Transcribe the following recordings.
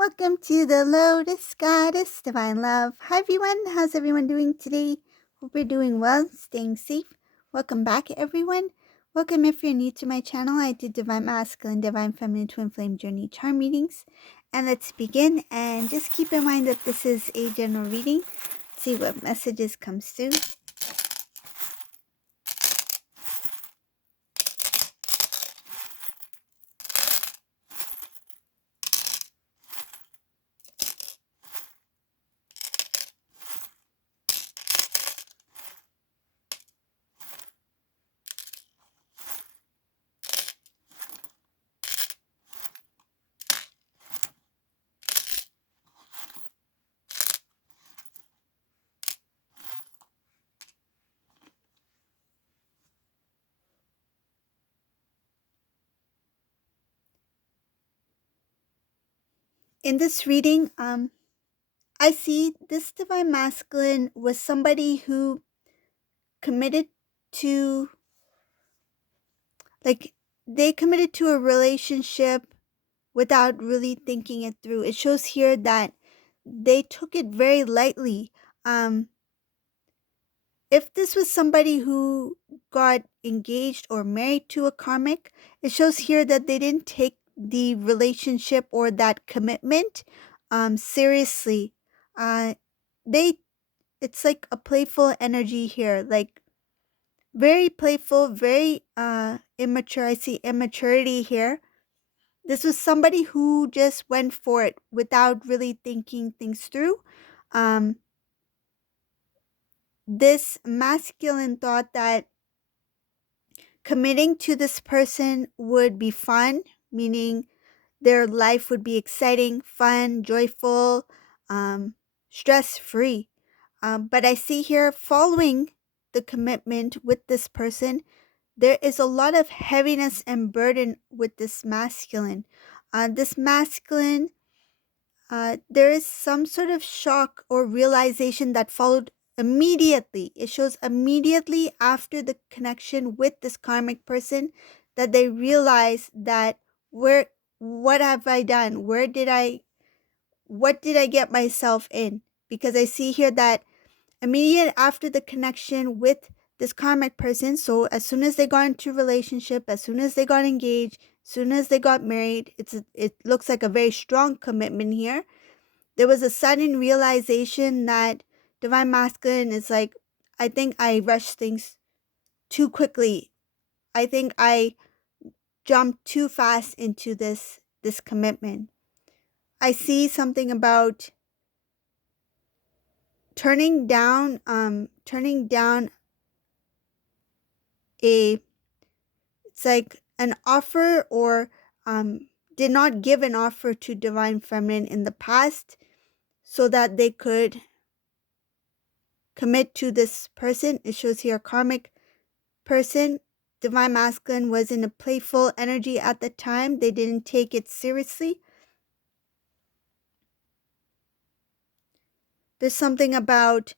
Welcome to the Lotus Goddess Divine Love. Hi everyone, how's everyone doing today? Hope you're doing well, staying safe. Welcome back everyone. Welcome if you're new to my channel. I do Divine Masculine, Divine Feminine, Twin Flame Journey Charm readings. And let's begin, and just keep in mind that this is a general reading. Let's see what messages comes through. In this reading, I see this Divine Masculine was somebody who committed to, they committed to a relationship without really thinking it through. It shows here that they took it very lightly. If this was somebody who got engaged or married to a karmic, it shows here that they didn't take the relationship or that commitment seriously. They It's like a playful energy here, like very playful, very immature. I see immaturity here. This was somebody who just went for it without really thinking things through. Um, this masculine thought that committing to this person would be fun, meaning their life would be exciting, fun, joyful, stress free. But I see here, following the commitment with this person, there is a lot of heaviness and burden with this masculine. This masculine, there is some sort of shock or realization that followed immediately. It shows immediately after the connection with this karmic person that they realize that what have I done? What did I get myself in? Because I see here that immediate after the connection with this karmic person, so as soon as they got into a relationship, as soon as they got engaged, as soon as they got married, it looks like a very strong commitment here. There was a sudden realization that Divine Masculine is like, I think I rushed things too quickly. I think I jumped too fast into this commitment. I see something about turning down a, it's like an offer, or did not give an offer to Divine Feminine in the past so that they could commit to this person. It shows here karmic person. Divine Masculine was in a playful energy at the time. They didn't take it seriously. There's something about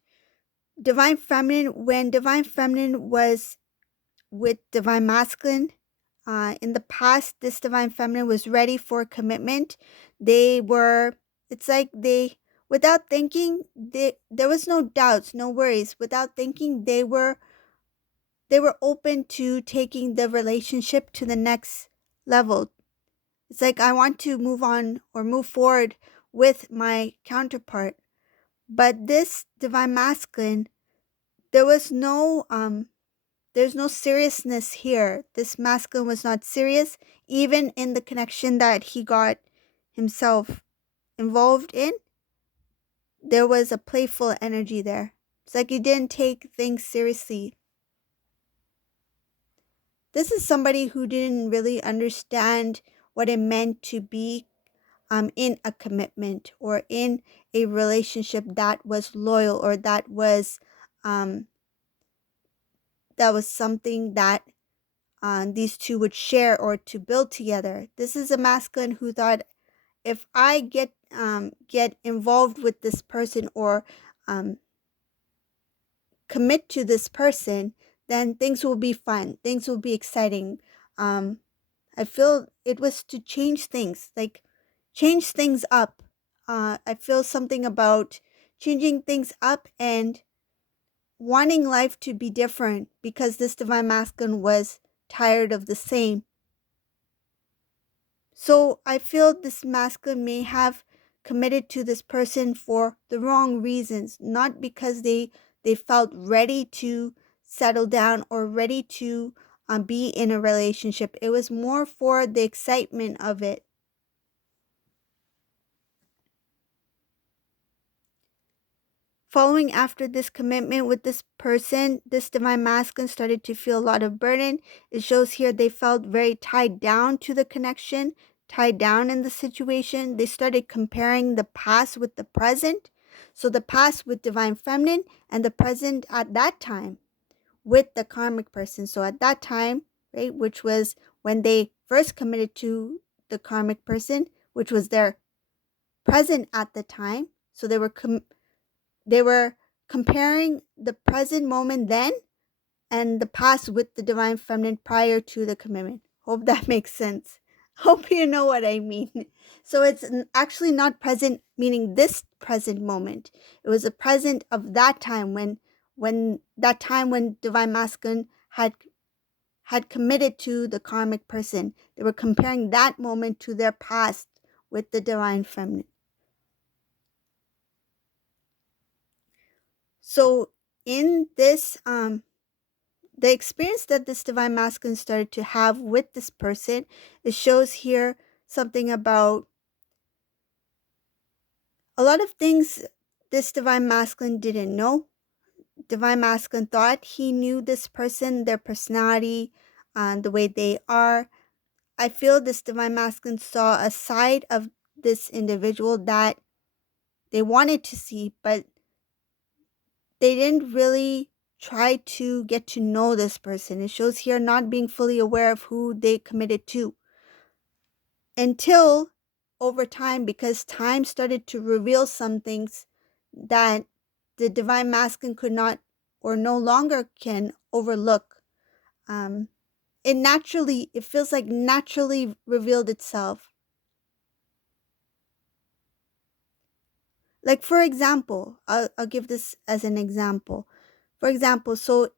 Divine Feminine, when Divine Feminine was with Divine Masculine, in the past, this Divine Feminine was ready for commitment. It's like without thinking, there was no doubts, no worries. Without thinking, they were open to taking the relationship to the next level. It's like, I want to move on or move forward with my counterpart. But this Divine Masculine, there was no there's no seriousness here. This masculine was not serious, even in the connection that he got himself involved in. There was a playful energy there. It's like he didn't take things seriously. This is somebody who didn't really understand what it meant to be in a commitment or in a relationship that was loyal, or that was something that these two would share or to build together. This is a masculine who thought, if I get involved with this person, or commit to this person, then things will be fun. Things will be exciting. I feel it was to change things, like change things up. I feel something about changing things up and wanting life to be different because this divine masculine was tired of the same. So I feel this masculine may have committed to this person for the wrong reasons, not because they felt ready to settle down or ready to be in a relationship. It was more for the excitement of it. Following after this commitment with this person, this divine masculine started to feel a lot of burden. It shows here they felt very tied down to the connection, tied down in the situation. They started comparing the past with the present. So the past with divine feminine and the present at that time with the karmic person. So at that time, right, which was when they first committed to the karmic person, which was their present at the time. So they were comparing the present moment then and the past with the divine feminine prior to the commitment. Hope that makes sense. Hope you know what I mean. So it's actually not present meaning this present moment. It was a present of that time when that time when divine masculine had committed to the karmic person. They were comparing that moment to their past with the divine feminine. So in this the experience that this divine masculine started to have with this person, it shows here something about a lot of things this divine masculine didn't know. Divine masculine thought he knew this person, their personality, and the way they are. I feel this divine masculine saw a side of this individual that they wanted to see, but they didn't really try to get to know this person. It shows here not being fully aware of who they committed to until over time, because time started to reveal some things that the divine masculine could not or no longer can overlook. Um, it feels like naturally revealed itself. Like, for example, I'll give this as an example. For example, so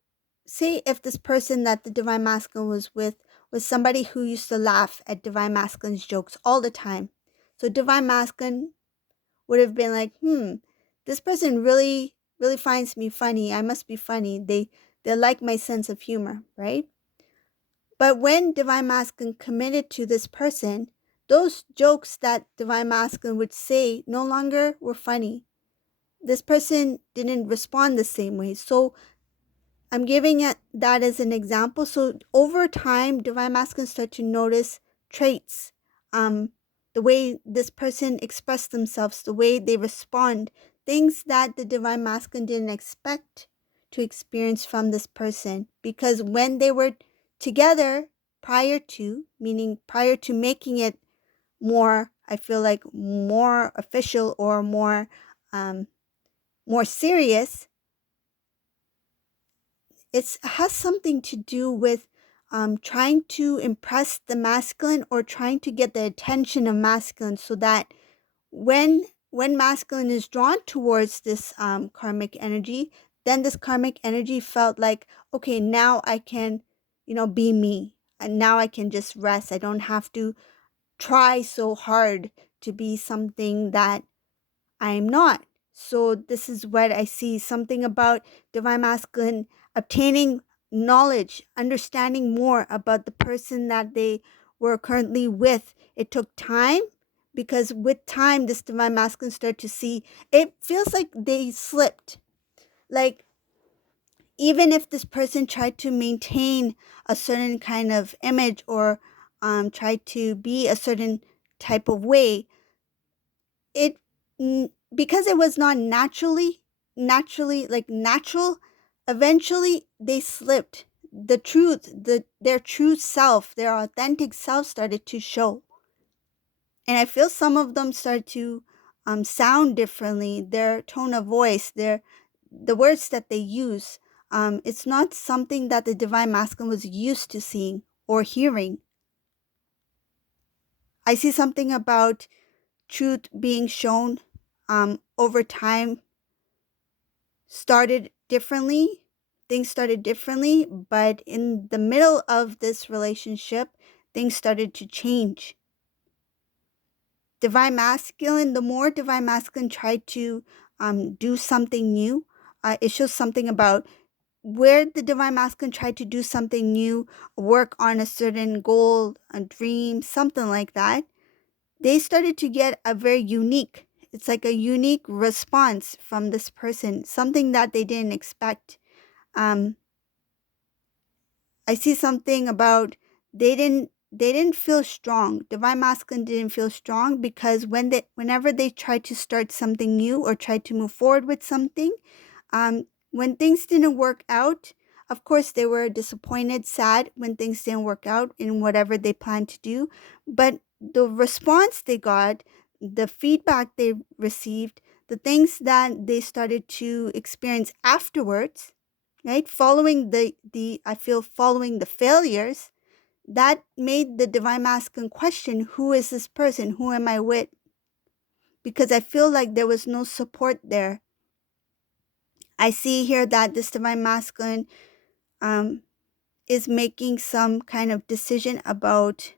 say if this person that the divine masculine was with was somebody who used to laugh at divine masculine's jokes all the time. So divine masculine would have been like, this person really finds me funny. I must be funny. They like my sense of humor, right? But when divine masculine committed to this person, those jokes that divine masculine would say no longer were funny. This person didn't respond the same way. So I'm giving it that as an example. So over time, divine masculine start to notice traits, um, the way this person express themselves, the way they respond, things that the divine masculine didn't expect to experience from this person. Because when they were together meaning prior to making it more, I feel like more official or um, more serious, it has something to do with trying to impress the masculine or trying to get the attention of masculine so that when masculine is drawn towards this karmic energy, then this karmic energy felt like, okay, now I can, be me. And now I can just rest. I don't have to try so hard to be something that I'm not. So this is what I see, something about divine masculine obtaining knowledge, understanding more about the person that they were currently with. It took time because with time, this divine masculine started to see, it feels like they slipped. Like, even if this person tried to maintain a certain kind of image or tried to be a certain type of way, it because it was not naturally like natural, eventually they slipped. The truth, their true self, their authentic self started to show. And I feel some of them start to sound differently, their tone of voice, the words that they use. It's not something that the divine masculine was used to seeing or hearing. I see something about truth being shown over time started differently. Things started differently, but in the middle of this relationship, things started to change. Divine masculine, the more divine masculine tried to do something new, it shows something about where the divine masculine tried to do something new, work on a certain goal, a dream, something like that. They started to get a very unique, it's like a unique response from this person, something that they didn't expect. um I see something about they didn't feel strong. Divine masculine didn't feel strong because whenever they tried to start something new or tried to move forward with something, when things didn't work out, of course they were disappointed, sad when things didn't work out in whatever they planned to do. But the response they got, the feedback they received, the things that they started to experience afterwards, right? Following the I feel following the failures, that made the divine masculine question, who is this person? Who am I with? Because I feel like there was no support there. I see here that this divine masculine um, is making some kind of decision about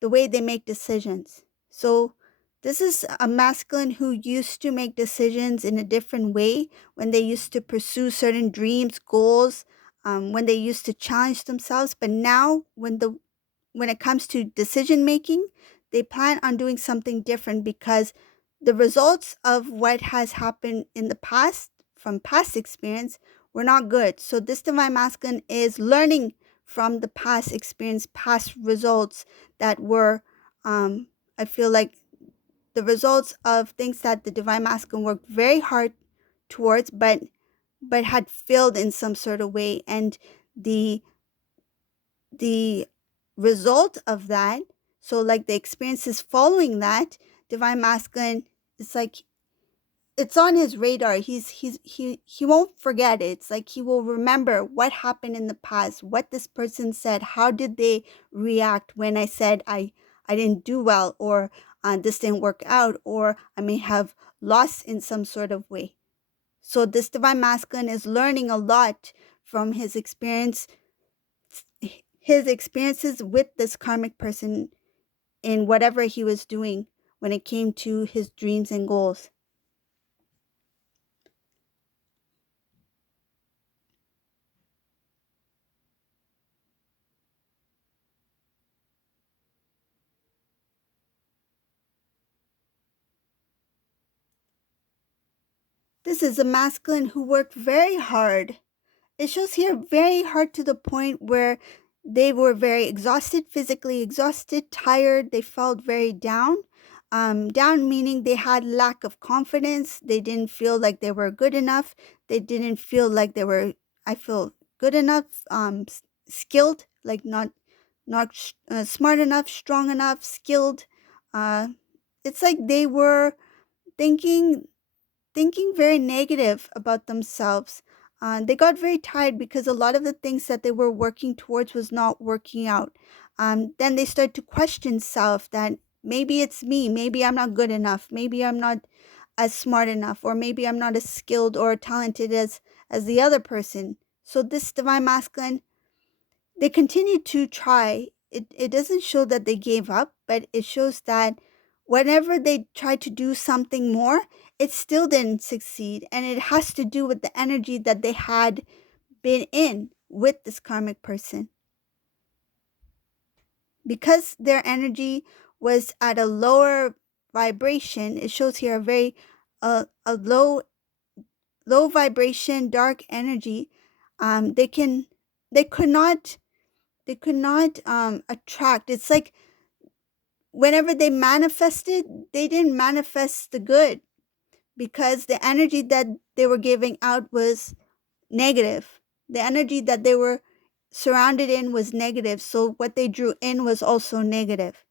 the way they make decisions. So this is a masculine who used to make decisions in a different way when they used to pursue certain dreams, goals, when they used to challenge themselves. But now, when it comes to decision making, they plan on doing something different because the results of what has happened in the past from past experience were not good. So this divine masculine is learning from the past experience, past results that were, I feel like, the results of things that the divine masculine worked very hard towards, but had failed in some sort of way. And the the result of that, so like the experiences following that, divine masculine, it's like it's on his radar. He won't forget it. It's like he will remember what happened in the past, what this person said, how did they react when I said I didn't do well, or this didn't work out, or I may have lost in some sort of way. So this divine masculine is learning a lot from his experiences with this karmic person in whatever he was doing when it came to his dreams and goals. This is a masculine who worked very hard. It shows here very hard to the point where they were very exhausted, physically exhausted, tired. They felt very down. Down meaning they had lack of confidence. They didn't feel like they were good enough. They didn't feel like they were, I feel, good enough, skilled, like not smart enough, strong enough, skilled. Uh, it's like they were thinking thinking very negative about themselves. They got very tired because a lot of the things that they were working towards was not working out. Then they start to question self, that maybe it's me, maybe I'm not good enough, maybe I'm not as smart enough, or maybe I'm not as skilled or talented as the other person. So this divine masculine, they continued to try. It doesn't show that they gave up, but it shows that whenever they tried to do something more, it still didn't succeed. And it has to do with the energy that they had been in with this karmic person. Because their energy was at a lower vibration, it shows here a very a low vibration, dark energy. They can they could not attract. It's like whenever they manifested, they didn't manifest the good because the energy that they were giving out was negative. The energy that they were surrounded in was negative. So what they drew in was also negative.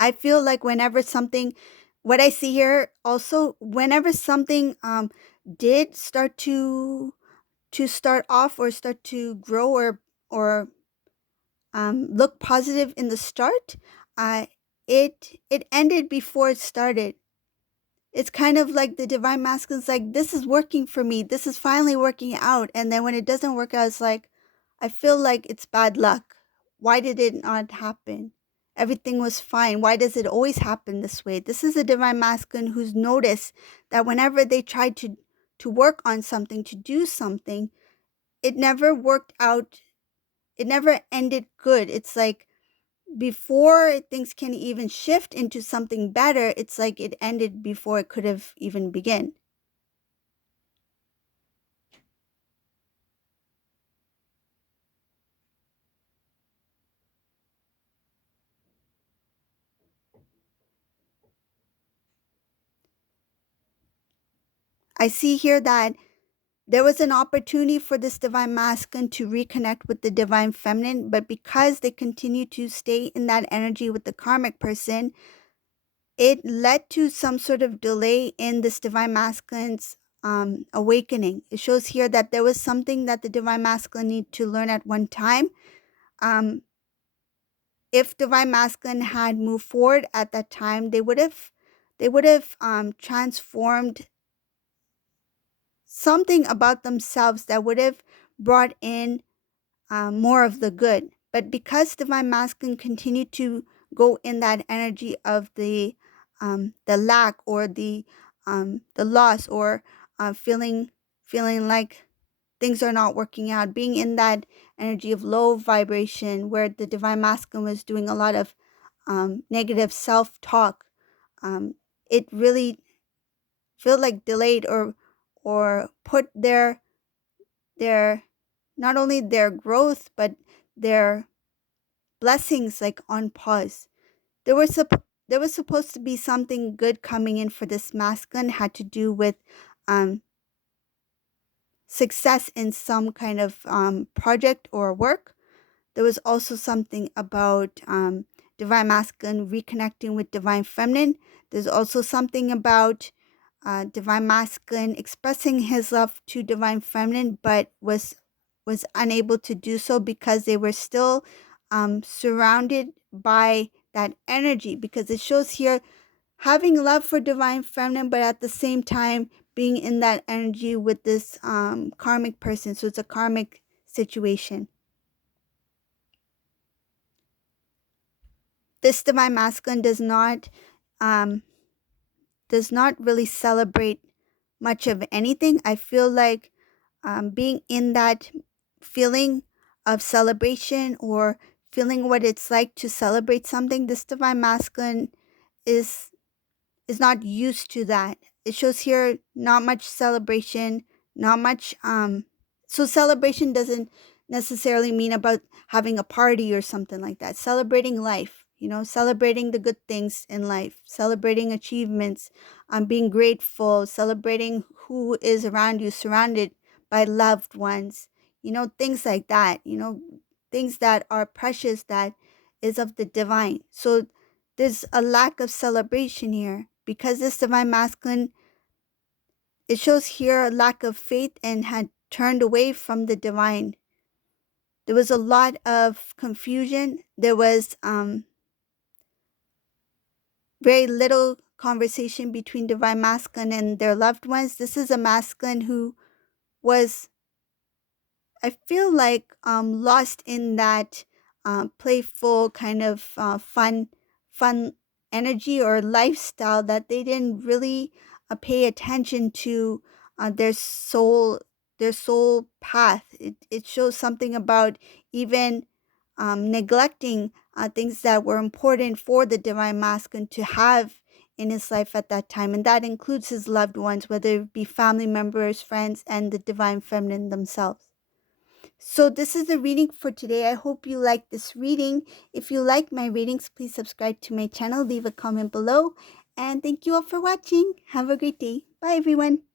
I feel like whenever something, what I see here also, whenever something did start to start off or start to grow or look positive in the start, uh, it ended before it started. It's kind of like the divine masculine's like, this is working for me. This is finally working out. And then when it doesn't work out, it's like, I feel like it's bad luck. Why did it not happen? Everything was fine. Why does it always happen this way? This is a divine masculine who's noticed that whenever they tried to work on something, to do something, it never worked out. It never ended good. It's like before things can even shift into something better, it's like it ended before it could have even begun. I see here that there was an opportunity for this divine masculine to reconnect with the divine feminine, but because they continue to stay in that energy with the karmic person, it led to some sort of delay in this divine masculine's awakening. It shows here that there was something that the divine masculine needed to learn at one time. Um, if divine masculine had moved forward at that time, they would have transformed something about themselves that would have brought in more of the good. But because divine masculine continued to go in that energy of the lack or the loss, or feeling like things are not working out, being in that energy of low vibration where the divine masculine was doing a lot of negative self-talk, um, it really felt like delayed or put their not only their growth but their blessings like on pause. There was supposed to be something good coming in for this masculine, had to do with um, success in some kind of project or work. There was also something about divine masculine reconnecting with divine feminine. There's also something about divine masculine expressing his love to divine feminine, but was unable to do so because they were still surrounded by that energy. Because it shows here having love for divine feminine, but at the same time being in that energy with this karmic person. So it's a karmic situation. This divine masculine um, does not really celebrate much of anything. I feel like being in that feeling of celebration, or feeling what it's like to celebrate something, this divine masculine is is not used to that. It shows here not much celebration, not much so celebration doesn't necessarily mean about having a party or something like that. Celebrating life, celebrating the good things in life, celebrating achievements, being grateful, celebrating who is around you, surrounded by loved ones, things like that, things that are precious, that is of the divine. So there's a lack of celebration here because this divine masculine, it shows here a lack of faith and had turned away from the divine. There was a lot of confusion. There was very little conversation between divine masculine and their loved ones. This is a masculine who was, I feel like, lost in that playful kind of fun energy or lifestyle, that they didn't really pay attention to their soul path. It shows something about even neglecting things that were important for the divine masculine to have in his life at that time, and that includes his loved ones, whether it be family members, friends, and the divine feminine themselves. So this is the reading for today. I hope you like this reading. If you like my readings, please subscribe to my channel, leave a comment below, and thank you all for watching. Have a great day. Bye everyone.